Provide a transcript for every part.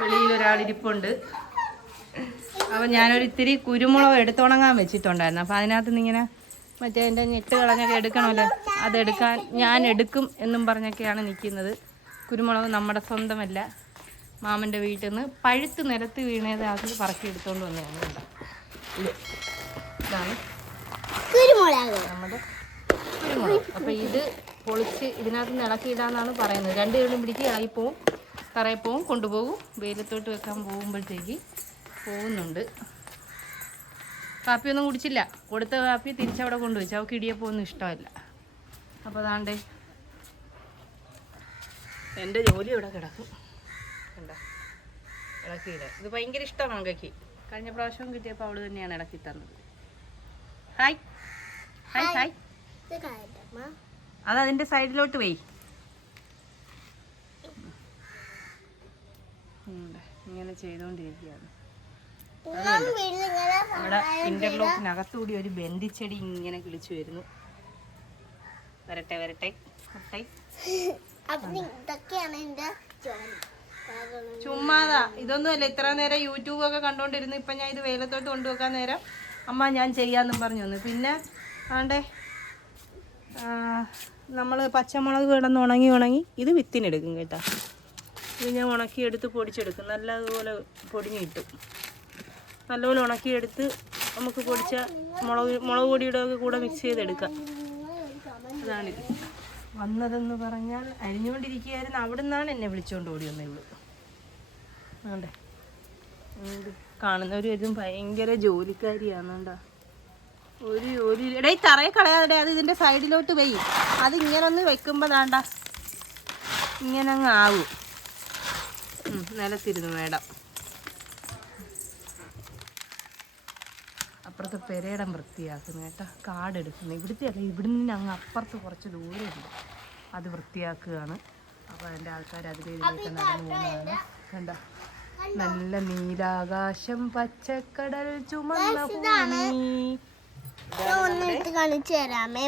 വെളിയിൽ ഒരാളിരിപ്പുണ്ട് അപ്പോൾ ഞാനൊരു ഇത്തിരി കുരുമുളക് എടുത്തുണങ്ങാൻ വെച്ചിട്ടുണ്ടായിരുന്നു. അപ്പോൾ അതിനകത്ത് നിന്ന് ഇങ്ങനെ മറ്റേ എന്റെ ഞെട്ട് കളഞ്ഞൊക്കെ എടുക്കണമല്ലോ അതെടുക്കാൻ ഞാൻ എടുക്കും എന്നും പറഞ്ഞൊക്കെയാണ് നിൽക്കുന്നത്. കുരുമുളക് നമ്മുടെ സ്വന്തമല്ല മാമന്റെ വീട്ടിൽ നിന്ന് പഴുത്ത് നിലത്ത് വീണത് അത് പറക്കി എടുത്തുകൊണ്ട് വന്നതാണ് ഇതാണ് നമ്മുടെ കുരുമുളക്. അപ്പോൾ ഇത് പൊളിച്ച് ഇതിനകത്ത് നിന്ന് ഇളക്കിയിടാന്നാണ് പറയുന്നത്. രണ്ട് കൈകളും പിടിച്ച് ഇളകിപ്പോവും. തറയിൽ പോവും കൊണ്ടുപോകും. വെയിലത്തോട്ട് വെക്കാൻ പോകുമ്പോഴത്തേക്ക് പോകുന്നുണ്ട്. കാപ്പിയൊന്നും കുടിച്ചില്ല. കൊടുത്ത കാപ്പി തിരിച്ചവിടെ കൊണ്ടുവച്ചു അവൾക്ക് ഇടിയപ്പമൊന്നും ഇഷ്ടമല്ല. അപ്പോൾ അതാണ്ടേ എന്റെ ജോലി ഇവിടെ കിടക്കും. കണ്ടോ? ഇളക്കിയില്ല ഇത് ഭയങ്കര ഇഷ്ടമാണ് മകയ്ക്ക് കഴിഞ്ഞ പ്രാവശ്യം കിട്ടിയപ്പോൾ അവൾ തന്നെയാണ് ഇളക്കി തന്നത്. ഹായ് ഹായ് ഹായ് അത് അതിന്റെ സൈഡിലോട്ട് പോയി ഇങ്ങനെ ചെയ്തുകൊണ്ടിരിക്കുകയാണ് വീട്ടിലിങ്ങനെ നമ്മുടെ ഇന്റർലോക്കിനകത്തുകൂടി ഒരു ബന്ധിച്ചെടി ഇങ്ങനെ കിളിച്ചു വരുന്നു. വരട്ടെ വരട്ടെ ചുമ്മാതാ. ഇതൊന്നുമല്ല ഇത്ര നേരം യൂട്യൂബ് ഒക്കെ കണ്ടോണ്ടിരുന്നു. ഇപ്പൊ ഞാൻ ഇത് വെയിലത്തോട്ട് കൊണ്ടുവെക്കാൻ നേരം അമ്മ ഞാൻ ചെയ്യാന്നും പറഞ്ഞു വന്നു. പിന്നെ ആണ്ടേ നമ്മൾ പച്ചമുളക് കിടന്ന് ഉണങ്ങി ഉണങ്ങി ഇത് വിത്തിനെടുക്കും കേട്ടോ. ഇത് ഞാൻ ഉണക്കിയെടുത്ത് പൊടിച്ചെടുക്കും. നല്ലതുപോലെ പൊടിഞ്ഞ് കിട്ടും. നല്ലപോലെ ഉണക്കിയെടുത്ത് നമുക്ക് പൊടിച്ച മുളക് മുളക് പൊടിയുടെ ഒക്കെ കൂടെ മിക്സ് ചെയ്തെടുക്കാം. അതാണിത്. വന്നതെന്ന് പറഞ്ഞാൽ അരിഞ്ഞുകൊണ്ടിരിക്കുകയായിരുന്നു. അവിടെ നിന്നാണ് എന്നെ വിളിച്ചുകൊണ്ട് ഓടി വന്നത് ആണ്ടേ. കാണുന്നവരും ഇതും ഭയങ്കര ജോലിക്കാരിയാണെണ്ടാ ഒരു ഒരു എടേ തറയെ കളയാതെ അത് ഇതിന്റെ സൈഡിലോട്ട് വെയ്യും അത് ഇങ്ങനെ ഒന്ന് വെക്കുമ്പോൾ ദാണ്ട ഇങ്ങനെ അങ്ങ് ആവും. നിലത്തിരുന്നു മേഡം. അപ്പുറത്തെ പെരയിടം വൃത്തിയാക്കുന്നു കേട്ടോ. കാടെടുക്കുന്നു ഇവിടുത്തെ അല്ല ഇവിടുന്ന് അങ്ങ് അപ്പുറത്ത് കുറച്ച് ദൂരമുണ്ട് അത് വൃത്തിയാക്കുകയാണ്. അപ്പോൾ അതിന്റെ ആൾക്കാർ അതിലേക്ക് നടന്നു പോകുന്നതാണ്. കണ്ട? നല്ല നീലാകാശം പച്ചക്കടൽ ചുമന്ന കാണിച്ചു തരാമേ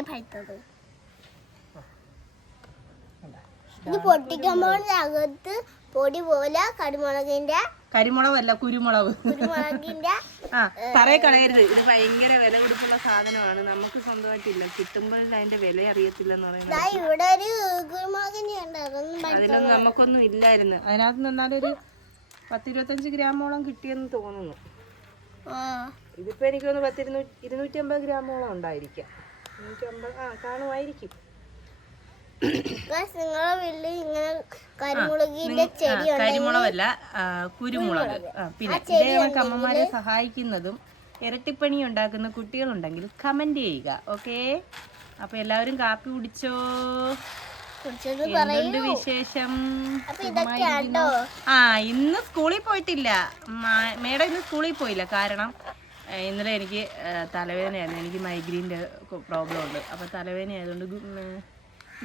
ഇത് പൊട്ടിക്കുമ്പോൾ അകത്ത് പൊടി പോലെ കടുമുളകിന്റെ കരിമുളകല്ല കുരുമുളക്. കുരുമുളകിന്റെ ആ തറയെ കളയരുത്. ഇത് ഭയങ്കര വില കൊടുപ്പുള്ള സാധനമാണ്. നമുക്ക് സ്വന്തമായിട്ടില്ല. കിട്ടുമ്പോൾ അതിന്റെ വില അറിയത്തില്ലെന്ന് പറയുന്നത്. ദാ ഇവിടെ ഒരു കുരുമുളകിന്റെ അതിലൊന്നും നമുക്കൊന്നും ഇല്ലായിരുന്നു. അതിനകത്ത് നിന്നാലൊരു പത്തിരുപത്തഞ്ച് ഗ്രാമോളം കിട്ടിയെന്ന് തോന്നുന്നു. ഇതിപ്പോ എനിക്ക് തോന്നുന്നു ഇരുന്നൂറ്റി അമ്പത് ഗ്രാമോളം ഉണ്ടായിരിക്കാം. ഇരുന്നൂറ്റമ്പത് ആ കാണുമായിരിക്കും. നിങ്ങളെ വീട്ടിൽ ഇങ്ങനെ കരിമുളകിന്റെ ചെടി കരിമുളകല്ല കുരുമുളക്. പിന്നെ ഇതേ കണക്ക് അമ്മമാരെ സഹായിക്കുന്നതും ഇരട്ടിപ്പണി ഉണ്ടാക്കുന്ന കുട്ടികളുണ്ടെങ്കിൽ കമന്റ് ചെയ്യുക ഓക്കെ? അപ്പൊ എല്ലാവരും കാപ്പി കുടിച്ചോ? എന്തുണ്ട് വിശേഷം? ആ ഇന്ന് സ്കൂളിൽ പോയിട്ടില്ല. മേഡം ഇന്ന് സ്കൂളിൽ പോയില്ല. കാരണം ഇന്നലെ എനിക്ക് തലവേദനയായിരുന്നു. എനിക്ക് മൈഗ്രീന്റെ പ്രോബ്ലം ഉണ്ട്. അപ്പോൾ തലവേദന ആയതുകൊണ്ട്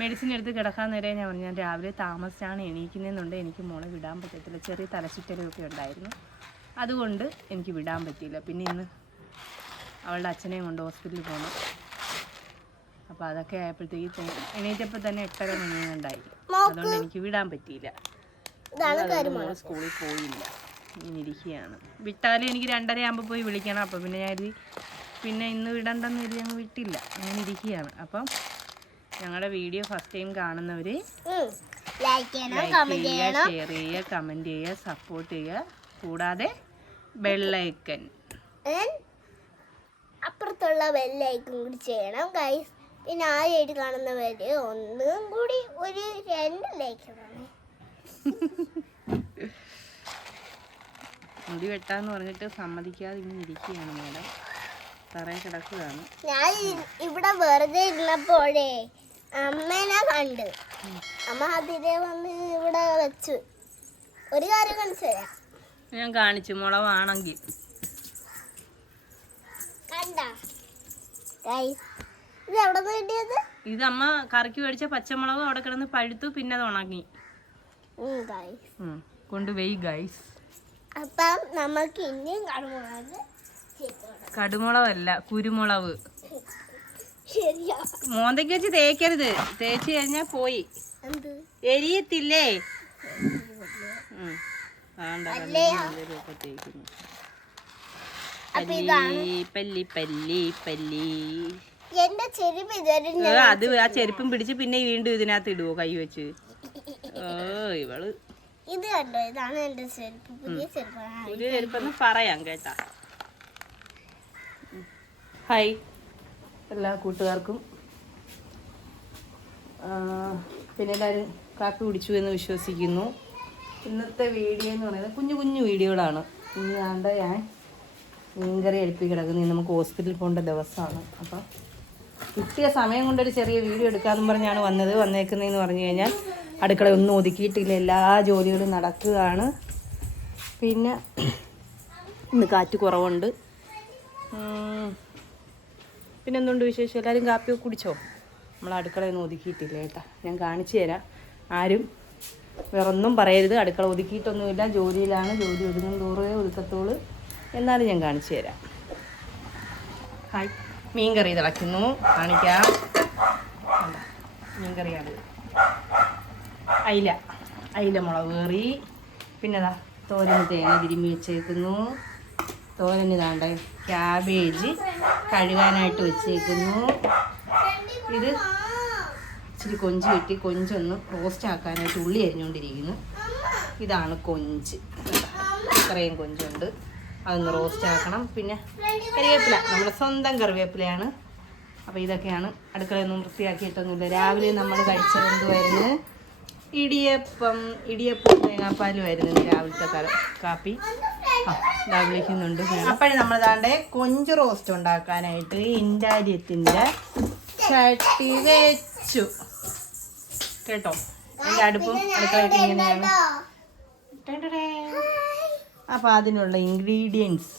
മെഡിസിൻ എടുത്ത് കിടക്കാൻ നേരെ ഞാൻ പറഞ്ഞു ഞാൻ രാവിലെ താമസിച്ചാണ് എണീക്കുന്നതെന്നുണ്ട് എനിക്ക് മോളെ വിടാൻ പറ്റത്തില്ല. ചെറിയ തലശുറ്റലൊക്കെ ഉണ്ടായിരുന്നു. അതുകൊണ്ട് എനിക്ക് വിടാൻ പറ്റിയില്ല. പിന്നെ ഇന്ന് അവളുടെ അച്ഛനെയും കൊണ്ട് ഹോസ്പിറ്റലിൽ പോകണം അപ്പോൾ അതൊക്കെ ആയപ്പോഴത്തേക്ക് എണീറ്റപ്പോൾ തന്നെ എട്ടര മണിയുണ്ടായി. അതുകൊണ്ട് എനിക്ക് വിടാൻ പറ്റിയില്ല. മോൾ സ്കൂളിൽ പോയില്ല. ഇങ്ങനെ ഇരിക്കുകയാണ്. വിട്ടാലും എനിക്ക് രണ്ടര ആകുമ്പോൾ പോയി വിളിക്കണം. അപ്പോൾ പിന്നെ ഞാൻ പിന്നെ ഇന്ന് വിടണ്ടെന്ന് കരുതി അങ്ങ് വിട്ടില്ല. അങ്ങനെ ഇരിക്കുകയാണ്. അപ്പം ഞങ്ങളുടെ വീഡിയോ ഫസ്റ്റ് ടൈം കാണുന്നവർ ലൈക്ക് ചെയ്യുക ഷെയർ ചെയ്യുക കമന്റ് ചെയ്യുക സപ്പോർട്ട് ചെയ്യുക. കൂടാതെ ബെള്ളൈക്കൻ അപ്പുറത്തുള്ള ബെല്ലൈക്കൻ കൂടി ചെയ്യണം ഗൈസ് പിന്നെ ആദ്യമായിട്ട് കാണുന്നവര് ഒന്നും കൂടി ഒരു രണ്ട് ലൈക്ക് മുടി വെട്ടാന്ന് പറഞ്ഞിട്ട് സമ്മതിക്കാതെ ഇങ്ങനെ ഇരിക്കുകയാണ് മേഡം തറയിൽ കിടക്കുകയാണ്. ഞാൻ ഇവിടെ വെറുതെ ഇരുന്നപ്പോഴേ അമ്മേനെ കണ്ട്. അമ്മ അതിരെ വന്ന് ഇവിടെ വെച്ചു. ഒരു കാര്യം കാണിച്ചു തരാം ഞാൻ കാണിച്ചു മുളവാണെങ്കിൽ ഇത് അമ്മ കറിക്ക് മേടിച്ച പച്ചമുളക് അവിടെ കിടന്ന് പഴുത്തു പിന്നെ അത് ഉണങ്ങി. കൊണ്ടുപോയി ഗൈസ് അപ്പം നമുക്ക് ഇനിയും കടുമുളക്. കടുമുളകല്ല കുരുമുളക്. മോന്തയ്ക്ക് വെച്ച് തേക്കരുത്. തേച്ച് കഴിഞ്ഞാൽ പോയി. എരിയത്തില്ലേ? പല്ലി പല്ലി പല്ലി എന്റെ ചെരുപ്പ് അത് ആ ചെരുപ്പും പിടിച്ച് പിന്നെ വീണ്ടും ഇതിനകത്ത് ഇടുവോ കൈ വെച്ച്? ഓ ഇവൾ. ഇത് കണ്ടോ? ഇതാണ് എന്റെ ചെരുപ്പ്. പുതിയ ചെരുപ്പാണ്. പുതിയ ചെരുപ്പെന്ന് പറയാം കേട്ടാ. ഹായ് എല്ലാ കൂട്ടുകാർക്കും പിന്നെ എല്ലാവരും കാപ്പി കുടിച്ചു എന്ന് വിശ്വസിക്കുന്നു. ഇന്നത്തെ വീഡിയോ എന്ന് പറയുന്നത് കുഞ്ഞു കുഞ്ഞു വീഡിയോകളാണ്. ഇന്ന് ആണ്ട് ഞാൻ മീൻകറി അടുപ്പി കിടക്കുന്നു. ഇന്ന് നമുക്ക് ഹോസ്പിറ്റലിൽ പോകേണ്ട ദിവസമാണ്. അപ്പം കിട്ടിയ സമയം കൊണ്ടൊരു ചെറിയ വീഡിയോ എടുക്കാമെന്ന് പറഞ്ഞാണ് വന്നത്. വന്നേക്കുന്നതെന്ന് പറഞ്ഞു കഴിഞ്ഞാൽ അടുക്കള ഒന്നും ഒതുക്കിയിട്ടില്ല. എല്ലാ ജോലികളും നടക്കുകയാണ്. പിന്നെ ഇന്ന് കാറ്റ് കുറവുണ്ട്. പിന്നെ എന്തുകൊണ്ട് വിശേഷം? എല്ലാവരും കാപ്പി കുടിച്ചോ? നമ്മൾ അടുക്കളയൊന്നും ഒതുക്കിയിട്ടില്ല കേട്ടോ. ഞാൻ കാണിച്ചു തരാം. ആരും വേറൊന്നും പറയരുത്. അടുക്കള ഒതുക്കിയിട്ടൊന്നുമില്ല. ജോലിയിലാണ്. ജോലി ഒതുങ്ങും തോറേ ഒതുക്കത്തോൾ. എന്നാലും ഞാൻ കാണിച്ചു തരാം. ഹായ്. മീൻകറി തിളയ്ക്കുന്നു. കാണിക്കാം. മീൻ മീൻകറിയാണ്. അയില. അയില മുളക് കറി. പിന്നെ ദാ തോരന് തേങ്ങ തിരുമ്മി വെച്ചേക്കുന്നു. തോരന് ഇതാണ്ട് ക്യാബേജ് കഴുകാനായിട്ട് വെച്ചേക്കുന്നു. ഇത് ഇച്ചിരി കൊഞ്ച് കിട്ടി കൊഞ്ചൊന്ന് റോസ്റ്റ് ആക്കാനായിട്ട് ഉള്ളി അരിഞ്ഞുകൊണ്ടിരിക്കുന്നു ഇതാണ് കൊഞ്ച്. ഇത്രയും കൊഞ്ചുണ്ട്. അതൊന്ന് റോസ്റ്റ് ആക്കണം. പിന്നെ കറിവേപ്പില നമ്മുടെ സ്വന്തം കറിവേപ്പിലയാണ്. അപ്പോൾ ഇതൊക്കെയാണ് അടുക്കളയൊന്നും വൃത്തിയാക്കിയിട്ടൊന്നുമില്ല. രാവിലെ നമ്മൾ കഴിച്ചത് എന്തുമായിരുന്നു ഇടിയപ്പം ഇടിയപ്പം തേങ്ങാപ്പാലുമായിരുന്നു ആയിരുന്നു രാവിലത്തെ കാപ്പി. വിളിക്കുന്നുണ്ട് അപ്പോഴും നമ്മൾ ദാണ്ടെ കൊഞ്ച് റോസ്റ്റ് ഉണ്ടാക്കാനായിട്ട് ഇൻഡാര്യത്തിന്റെ ചട്ടി വെച്ചു. കേട്ടോ? എന്റെ അടുപ്പും അടുക്കളയൊക്കെ ഇങ്ങനെയാണ്. അപ്പം അതിനുള്ള ഇൻഗ്രീഡിയൻസ്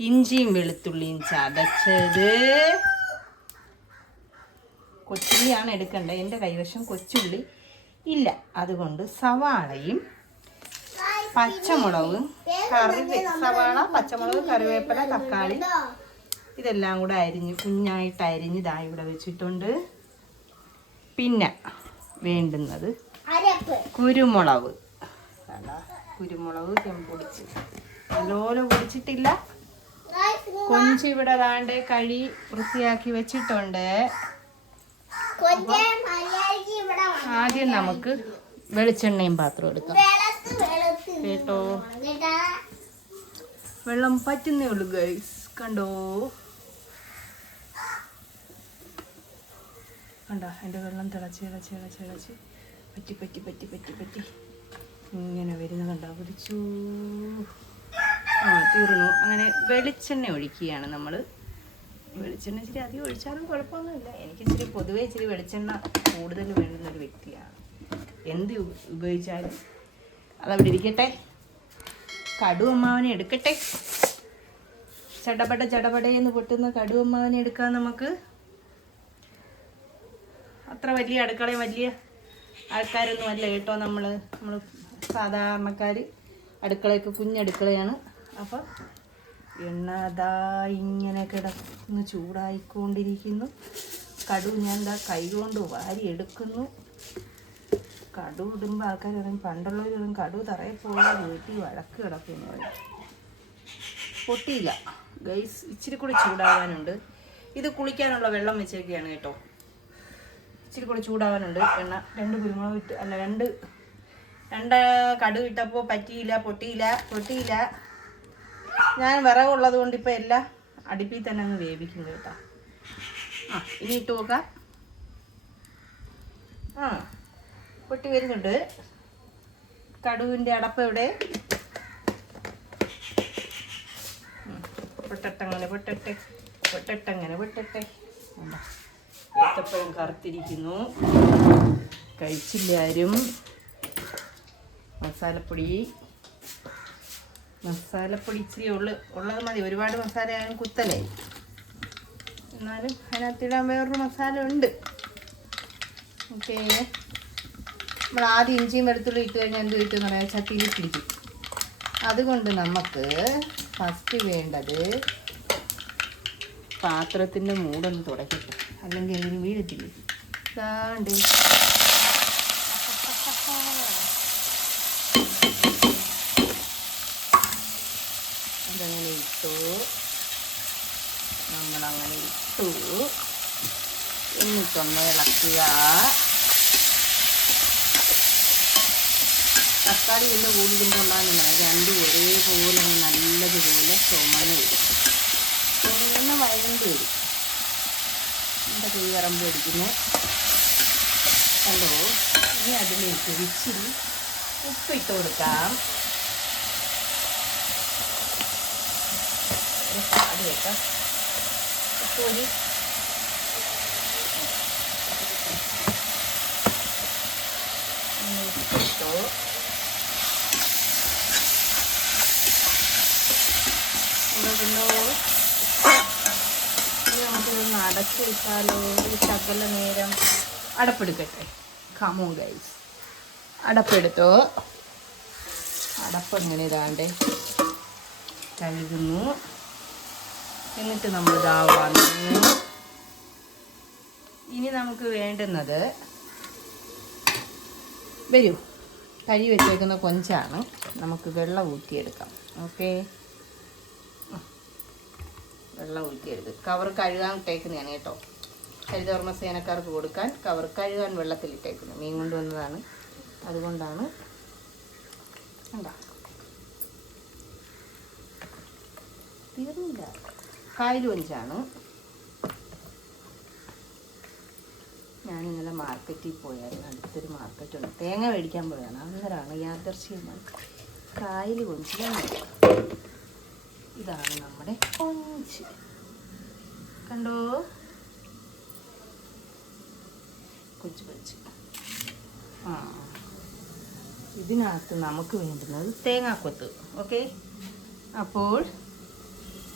ഇഞ്ചിയും വെളുത്തുള്ളിയും ചതച്ചത്. കൊച്ചുള്ളിയാണ് എടുക്കേണ്ടത് എന്റെ കൈവശം കൊച്ചുള്ളി ഇല്ല. അതുകൊണ്ട് സവാളയും പച്ചമുളകും. കറി സവാള പച്ചമുളക് കറിവേപ്പില തക്കാളി. ഇതെല്ലാം കൂടെ അരിഞ്ഞ് കുഞ്ഞായിട്ട് അരിഞ്ഞ് ഇതാ ഇവിടെ വെച്ചിട്ടുണ്ട്. പിന്നെ വേണ്ടുന്നത് അരപ്പ്. കുരുമുളക്. കണ്ടോ? കുരുമുളക് ചെമ്പൊടിച്ച് നല്ലോലെ പൊടിച്ചിട്ടില്ല. കൊഞ്ച് ഇവിടെ താണ്ട് കഴി വൃത്തിയാക്കി വെച്ചിട്ടുണ്ട്. ആദ്യം നമുക്ക് വെളിച്ചെണ്ണയും പാത്രം എടുക്കാം. കേട്ടോ. വെള്ളം പറ്റുന്നേ ഉള്ളൂ ഗൈസ് കണ്ടോ? കണ്ടോ? എന്റെ വെള്ളം തിളച്ച് തിളച്ച് തിളച്ച് തിളച്ച്. പറ്റി പറ്റി പറ്റി പറ്റി പറ്റി. ഇങ്ങനെ വരുന്ന കണ്ടോ? പിടിച്ചു. ആ തീർന്നു. അങ്ങനെ വെളിച്ചെണ്ണ ഒഴിക്കുകയാണ് നമ്മൾ വെളിച്ചെണ്ണ ഇച്ചിരി അധികം ഒഴിച്ചാലും കുഴപ്പമൊന്നുമില്ല. എനിക്ക് ഇച്ചിരി പൊതുവേ ഇച്ചിരി വെളിച്ചെണ്ണ കൂടുതൽ വേണ്ടുന്ന ഒരു വ്യക്തിയാണ്. എന്ത് ഉപയോഗിച്ചാലും അതവിടെ ഇരിക്കട്ടെ കടു അമ്മാവനെ എടുക്കട്ടെ. ചടപട ചടപടയെന്ന് പൊട്ടുന്ന കടു അമ്മാവനെ എടുക്കാൻ നമുക്ക്. അത്ര വലിയ അടുക്കള വലിയ ആൾക്കാരൊന്നും അല്ല കേട്ടോ നമ്മൾ നമ്മൾ സാധാരണക്കാർ അടുക്കളയൊക്കെ കുഞ്ഞടുക്കളയാണ്. അപ്പം എണ്ണ അതാ ഇങ്ങനെ കിടന്ന് ചൂടായിക്കൊണ്ടിരിക്കുന്നു. കടു ഞാൻ എന്താ കൈ കൊണ്ട് വാരി എടുക്കുന്നു കടു ഇടുമ്പോൾ ആൾക്കാർ പറയും പണ്ടുള്ളവർ പറയും കടു തറയിൽ പോയാൽ വീട്ടിൽ വഴക്ക് കിടക്കുന്നു പൊട്ടിയില്ല. ഗൈസ് ഇച്ചിരി കൂടി ചൂടാവാനുണ്ട്. ഇത് കുളിക്കാനുള്ള വെള്ളം വെച്ചേക്കുകയാണ് കേട്ടോ. ഇച്ചിരി കൂടി ചൂടാവാനുണ്ട്. എണ്ണ രണ്ട് കുരുമുളക് ഇട്ട് അല്ല രണ്ട് രണ്ട് കടു ഇട്ടപ്പോൾ പറ്റിയില്ല പൊട്ടിയില്ല പൊട്ടിയില്ല. ഞാൻ വിറകുള്ളത് കൊണ്ട് ഇപ്പം എല്ലാം അടുപ്പിൽ തന്നെ അങ്ങ് വേവിക്കും കേട്ടോ. ആ ഇനി ഇട്ട് നോക്കാം. ആ. പൊട്ടി വരുന്നുണ്ട്. കടുവിന്റെ അടപ്പ് ഇവിടെ പൊട്ടട്ടങ്ങനെ പൊട്ടട്ടെ പൊട്ടട്ടങ്ങനെ പൊട്ടട്ടെ? ഏത്തപ്പഴം കറുത്തിരിക്കുന്നു. കഴിച്ചില്ല ആരും. മസാലപ്പൊടി. മസാലപ്പൊടി ഇച്ചിരി ഉള്ള ഉള്ളത് മതി. ഒരുപാട് മസാല ഞാൻ കുത്തലായി എന്നാലും അതിനകത്തിടാൻ വേറൊരു മസാല ഉണ്ട്. ഓക്കേ. നമ്മൾ ആദ്യം ഇഞ്ചിയും വെളുത്തുള്ളി ഇട്ട് കഴിഞ്ഞാൽ എന്ത് പറ്റും എന്ന് പറയാം? ചട്ടിയിൽ പിടിക്കും. അതുകൊണ്ട് നമുക്ക് ഫസ്റ്റ് വേണ്ടത് പാത്രത്തിന്റെ മൂടൊന്ന് തുടക്കട്ടെ അല്ലെങ്കിൽ അതിന് വീഴത്തില്ല ഇതാണ്ട്. അതങ്ങനെ ഇട്ടു. നമ്മളങ്ങനെ ഇട്ടു. എന്നിട്ടൊന്ന് ഇളക്കുക. തക്കാളി ഇതിന്റെ കൂടുതലുമ്പോൾ ഉണ്ടാകുന്ന രണ്ടും ഒരേപോലെ നല്ലതുപോലെ ചുമന്ന് വരും. ചുമന്ന് വഴണ്ട് വരും. എന്റെ കൈ വറമ്പ് അടിക്കുന്നു? ഹലോ ഇനി അതിലേക്ക് ഇച്ചിരി ഉപ്പിട്ട് കൊടുക്കാം. ഒരു പാട് ഒരു ഉപ്പിട്ടു ഇനി നമുക്കിതൊന്ന് അടച്ചു വെച്ചാലോ? ഒരു ശകല നേരം. അടപ്പെടുക്കട്ടെ. കമോ ഗൈസ് അടപ്പെടുത്തോ. അടപ്പ് ഇങ്ങനെ ഇതാണ്ട്? കഴുകുന്നു. എന്നിട്ട് നമ്മൾ ഇതാവാന്നു ഇനി നമുക്ക് വേണ്ടുന്നത് വരൂ. കഴി വെച്ചേക്കുന്ന കൊഞ്ചാണ്. നമുക്ക് വെള്ളം ഊറ്റിയെടുക്കാം. ഓക്കേ വെള്ളം ഒഴിക്കരുത്. കവർ കഴുകാൻ ഇട്ടേക്കുന്നതാണ് കേട്ടോ. ഹരിതകർമ്മ സേനക്കാർക്ക് കൊടുക്കാൻ കവർ കഴുകാൻ വെള്ളത്തിൽ വെള്ളത്തിലിട്ടേക്കുന്നത് മീൻ കൊണ്ടുവന്നതാണ് അതുകൊണ്ടാണ് കണ്ടോ? തീർന്നില്ല. കായലുവഞ്ചാണ് ഞാൻ ഇന്നലെ മാർക്കറ്റിൽ പോയായിരുന്നു. അടുത്തൊരു മാർക്കറ്റുണ്ട്. തേങ്ങ മേടിക്കാൻ പോയതാണ്. അന്നേരമാണ് യാദർശികമായി കായൽ കൊഞ്ചിലാണ്. ഇതാണ് നമ്മുടെ കൊഞ്ച്. കണ്ടോ? കൊഞ്ച് കൊഞ്ച്. ആ. ഇതിനകത്ത് നമുക്ക് വേണ്ടുന്നത് തേങ്ങാക്കൊത്ത് ഓക്കെ? അപ്പോൾ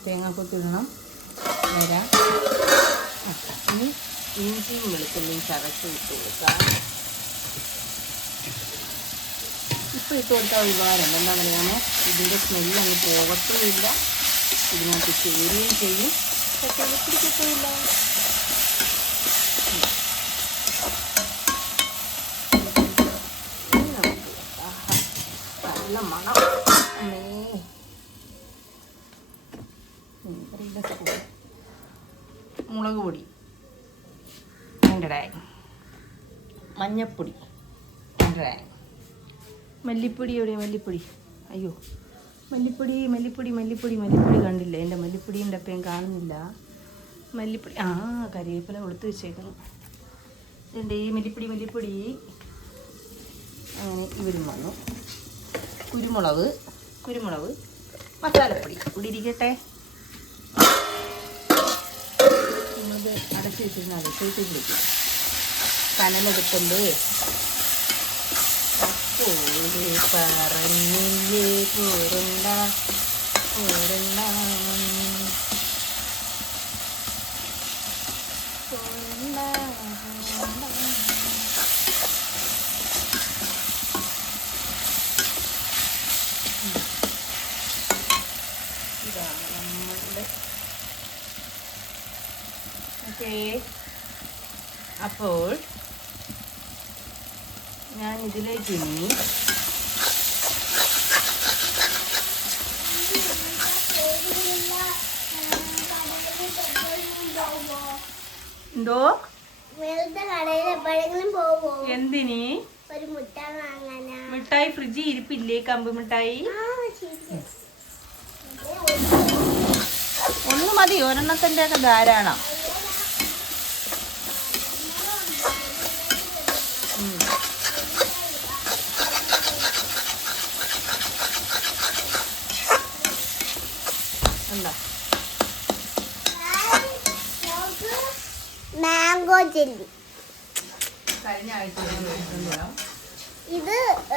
തേങ്ങാക്കൊത്ത് ഇടണം വരാം ഇനി ഇഞ്ചിയും വെളുത്തുള്ളിയും ചതച്ച് ഇട്ട് കൊടുക്കാം. ഇപ്പോൾ ഇട്ട് കൊടുത്താൽ ഒരുപാടുണ്ട് എന്താ പറയുക ഇതിന്റെ സ്മെല്ല് അങ്ങ് പോകത്തുമില്ല. ഇതിനകത്ത് ചേരുകയും ചെയ്യും. പക്ഷേ പിടിക്കത്തുമില്ല നല്ല മണം അമ്മേ. മുളക് പൊടി. രണ്ടടായി മഞ്ഞപ്പൊടി. രണ്ടടായി മല്ലിപ്പൊടി എവിടെയാണ് മല്ലിപ്പൊടി. അയ്യോ. മല്ലിപ്പൊടി മല്ലിപ്പൊടി മല്ലിപ്പൊടി മല്ലിപ്പൊടി കണ്ടില്ല? എന്റെ മല്ലിപ്പൊടിയും ഡപ്പയും കാണുന്നില്ല. മല്ലിപ്പൊടി ആ കരിവേപ്പില കൊടുത്ത് വെച്ചേക്കുന്നു. എന്റെ ഈ മല്ലിപ്പൊടി മല്ലിപ്പൊടി? അങ്ങനെ ഇവരും വന്നു. കുരുമുളക് കുരുമുളക് മസാലപ്പൊടി. ഇവിടെ ഇരിക്കട്ടെ. നമ്മളത് വെച്ചിരുന്നു വെച്ചിരുന്ന വെച്ചിട്ട് കനലെടുത്തുണ്ട് അപ്പോഴേ പറഞ്ഞില്ലേ പോരണ്ട പോരണ്ട നമ്മളുടെ ഓക്കേ. അപ്പോൾ ഞാൻ ഇതിലേക്ക് ഇനി എന്തോ എന്തിനി? മിഠായി ഫ്രിഡ്ജിൽ ഇരിപ്പില്ലേ കമ്പ് മിഠായി? ഒന്ന് മതി ഒരെണ്ണത്തിന്റെ ഒക്കെ ധാരാളം ഉം. എന്താ മാംഗോ ജെല്ലി. ഇത്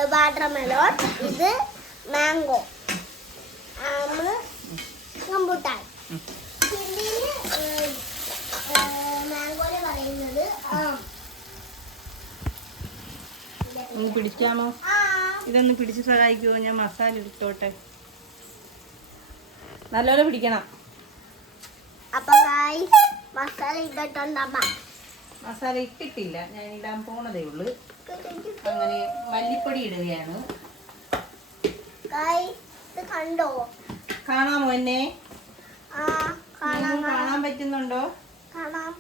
വാട്ടർമെലോൺ ഇത് മാംഗോ. ആമ റംബുട്ടാൻ. ഉം. മാംഗോനെ പറയുന്നത് പിടിക്കാമോ ഇതൊന്ന് പിടിച്ച് സഹായിക്കുമോ ഞാൻ മസാല എടുത്തോട്ടെ നല്ലപോലെ പിടിക്കണം. അപ്പൊ മസാല ഇട്ടിട്ടുണ്ടമ്മ മസാല ഇട്ടിട്ടില്ല. ഞാൻ ഇടാൻ പോണതേ ഉള്ളു. അങ്ങനെ മല്ലിപ്പൊടി ഇടുകയാണ്. കായ് കണ്ടോ? കാണാമോ എന്നെ? കാണാൻ പറ്റുന്നുണ്ടോ? കാണാം.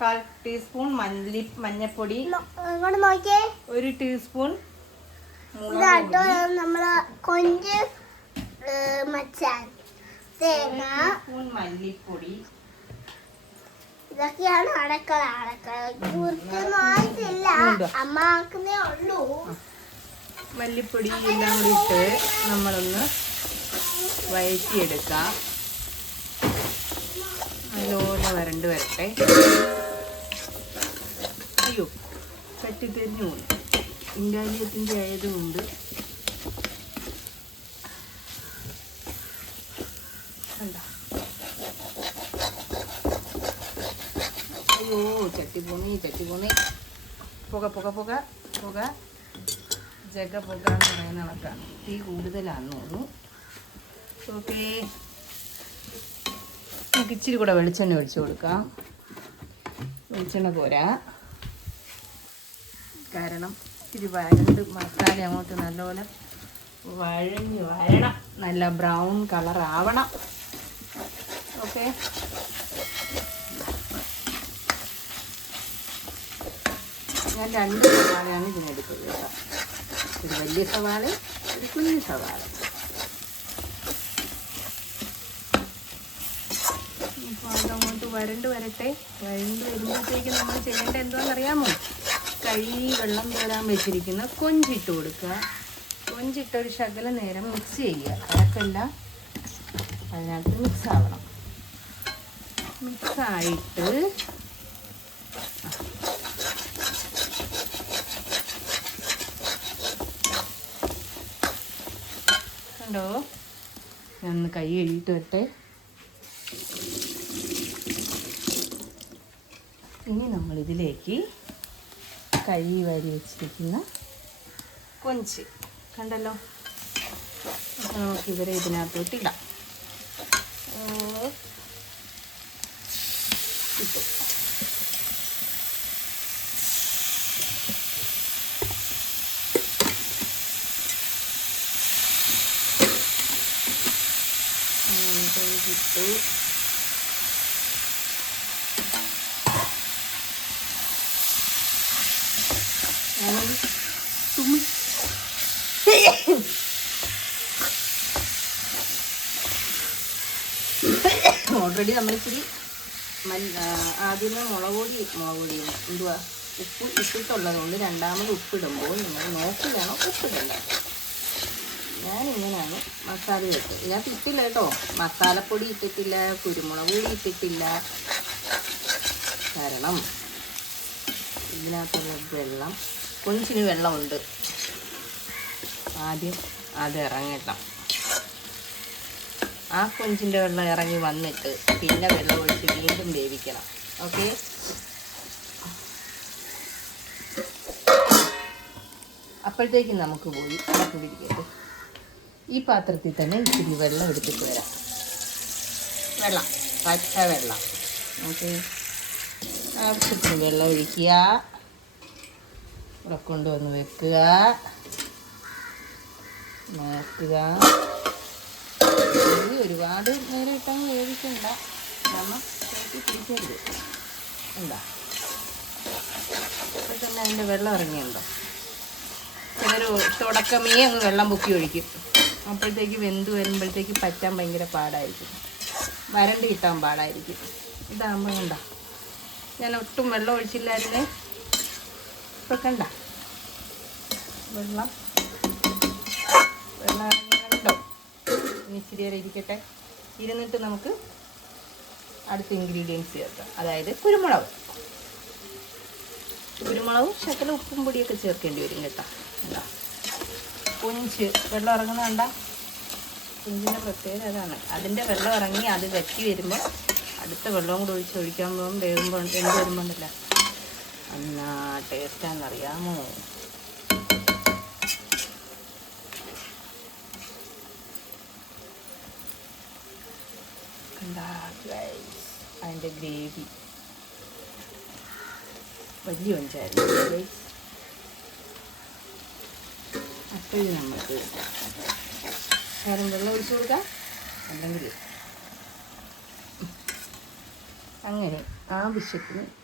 കാൽ ടീസ്പൂൺ മല്ലി മഞ്ഞപ്പൊടി. ഒരു ടീസ്പൂൺ ഇതാട്ടോ പൊടി. കൊഞ്ച് മച്ചാൻ തേങ്ങ മല്ലിപ്പൊടി. ഇതൊക്കെയാണ് അടക്കള. അടക്കള കുറിച്ചൊന്നും ആയിട്ടില്ല അമ്മ ആക്കുന്നേ ഉള്ളൂ. മല്ലിപ്പൊടി എല്ലാം കൂടി ഇട്ട് നമ്മളൊന്ന് വഴറ്റിയെടുക്കാം. നല്ലോണം വരണ്ട് വരട്ടെ. അയ്യോ കട്ടിത്തെരിഞ്ഞു പോകും ഇൻഡാലിയത്തിന്റെ ആയതുകൊണ്ട് കണ്ട അയ്യോ ചട്ടി പോണി ചട്ടി പോണി പുക പുക പുക പുക. ജഗ പുക എന്ന് പറയുന്ന കണക്കാണ് തീ കൂടുതലാണെന്ന് തോന്നുന്നു. ഓക്കേ നമുക്ക് ഇച്ചിരി കൂടെ വെളിച്ചെണ്ണ ഒഴിച്ചു കൊടുക്കാം. വെളിച്ചെണ്ണ പോരാ. കാരണം ഇച്ചിരി വരണ്ട് മസാല അങ്ങോട്ട് നല്ലപോലെ വഴഞ്ഞ് വരണം. നല്ല ബ്രൗൺ കളർ ആവണം ഓക്കെ ഞാൻ രണ്ട് സവാളയാണ് ഇതിനെടുത്തത് കേട്ടോ. ഒരു വലിയ സവാള ഒരു കുഞ്ഞു സവാള. അതങ്ങോട്ട് വരണ്ട് വരട്ടെ. വരണ്ട് വരുമ്പോഴത്തേക്ക് നമ്മൾ ചെയ്യേണ്ട എന്താണെന്നറിയാമോ? കഴുകി വെള്ളം തോരാൻ വെച്ചിരിക്കുന്ന കൊഞ്ചിട്ട് കൊടുക്കുക. കൊഞ്ചിട്ട് ഒരു ശകല നേരം മിക്സ് ചെയ്യുക. അതൊക്കെല്ല അതിനകത്ത് മിക്സ് ആവണം. മിക്സ് ഞാൻ ഒന്ന് കൈ കഴുകിയിട്ട് വരട്ടെ. ഇനി നമ്മൾ ഇതിലേക്ക് കഴുകി വാരി വെച്ചിരിക്കുന്ന കൊഞ്ച്. കണ്ടല്ലോ? നമുക്കിവരെ ഇതിനകത്തോട്ട് ഇടാം ഓ, ഇട്ടു അങ്ങനെ കൊഞ്ചിട്ടു തുമ്മി. ഓൾറെഡി നമ്മളിച്ചിരി ആദ്യമേ മുളക് പൊടി മുളക് പൊടി എന്തുവാ? ഉപ്പ് ഇട്ടിട്ടുള്ളത് കൊണ്ട് രണ്ടാമത് ഉപ്പിടുമ്പോൾ നിങ്ങൾ നോക്കി വേണം ഉപ്പിടേണ്ടത് ഞാനിങ്ങനെയാണ് മസാല വെച്ചത് ഇതിനകത്ത് ഇട്ടില്ല കേട്ടോ. മസാലപ്പൊടി ഇട്ടിട്ടില്ല കുരുമുളക് പൊടി ഇട്ടിട്ടില്ല. കാരണം ഇതിനകത്തുള്ള വെള്ളം കൊഞ്ചിന് വെള്ളമുണ്ട്. ആദ്യം അത് ഇറങ്ങട്ടെ ആ കൊഞ്ചിന്റെ വെള്ളം ഇറങ്ങി വന്നിട്ട് പിന്നെ വെള്ളം ഒഴിച്ച് വീണ്ടും വേവിക്കണം. ഓക്കെ അപ്പോഴത്തേക്കും നമുക്ക് പോയി അടപ്പ് പിടിക്കട്ടെ. ഈ പാത്രത്തിൽ തന്നെ ഇച്ചിരി വെള്ളം എടുത്തിട്ട് വരാം. വെള്ളം പച്ച വെള്ളം. ഓക്കെ ആവശ്യത്തിന് വെള്ളം ഒഴിക്കുക. ഇവിടെ കൊണ്ടുവന്ന് വെക്കുക. മാറ്റുക. ഒരുപാട് നേരം ഇട്ടാൽ വേവിക്കണ്ട. കാരണം ഇപ്പോൾ തന്നെ അതിന്റെ വെള്ളം ഇറങ്ങിയുണ്ടോ? ചിലർ തുടക്കമേ വെള്ളം പൊക്കി ഒഴിക്കും. അപ്പോഴത്തേക്ക് വെന്ത് വരുമ്പോഴത്തേക്ക് പറ്റാൻ ഭയങ്കര പാടായിരിക്കും. വരണ്ട് കിട്ടാൻ പാടായിരിക്കും. ഇതാകുമ്പോൾ കണ്ട? ഞാൻ ഒട്ടും വെള്ളം ഒഴിച്ചില്ലായിരുന്നേ. ഇപ്പം വെള്ളം. വെള്ളം ഇനി ഇച്ചിരി നേരം ഇരിക്കട്ടെ. ഇരുന്നിട്ട് നമുക്ക് അടുത്ത ഇൻഗ്രീഡിയൻസ് ചേർക്കാം. അതായത് കുരുമുളക്. കുരുമുളകും ശകല ഉപ്പും പൊടിയൊക്കെ ചേർക്കേണ്ടി വരും കേട്ടോ. എന്താ കൊഞ്ച്. വെള്ളം ഇറങ്ങുന്ന കണ്ട? കൊഞ്ചിന്റെ പ്രത്യേകത അതാണ്. അതിന്റെ വെള്ളം ഇറങ്ങി അത് വറ്റി വരുമ്പോൾ അടുത്ത വെള്ളവും കൂടെ ഒഴിച്ച് ഒഴിക്കാൻ പോകുമ്പോൾ വേകുമ്പോൾ എന്ത് വരുമ്പോൾ ഉണ്ടല്ലോ എന്നാ ടേസ്റ്റാണെന്നറിയാമോ അതിന്റെ ഗ്രേവി. വലിയ കൊഞ്ചായിരുന്നു. അപ്പോൾ ഇത് നമുക്ക് നേരം വെള്ളം ഒഴിച്ചു കൊടുക്കാം. അല്ലെങ്കിൽ അങ്ങനെ ആവശ്യത്തിന്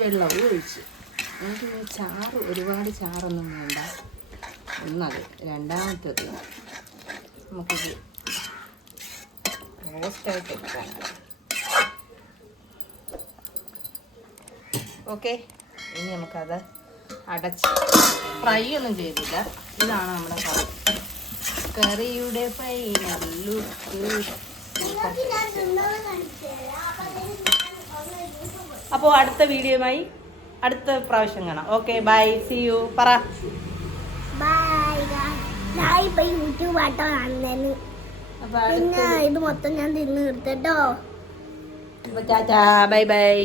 വെള്ളവും ഒഴിച്ച്. നമുക്ക് ചാറ് ഒരുപാട് ചാറൊന്നും വേണ്ട. ഒന്നത് രണ്ടാമത്തത് നമുക്കിത് റോസ്റ്റായിട്ട് എടുക്കാം ഓക്കെ ഇനി നമുക്കത് അടച്ച് ഫ്രൈ ഒന്നും ചെയ്തില്ല. ഇതാണ് നമ്മുടെ കറി. കറിയുടെ ഫൈനൽ ലുക്ക് നിങ്ങൾക്ക് ഞാൻ തിന്നത് കാണിച്ചു തരാം അപ്പൊ അതിന് അപ്പോൾ അടുത്ത വീഡിയോയുമായി അടുത്ത പ്രാവശ്യം കാണാം. ഓക്കെ ബൈ സി യു പറ. പിന്നെ ഇത് മൊത്തം ഞാൻ തിന്ന് നിർത്തട്ടോ ബൈ ബൈ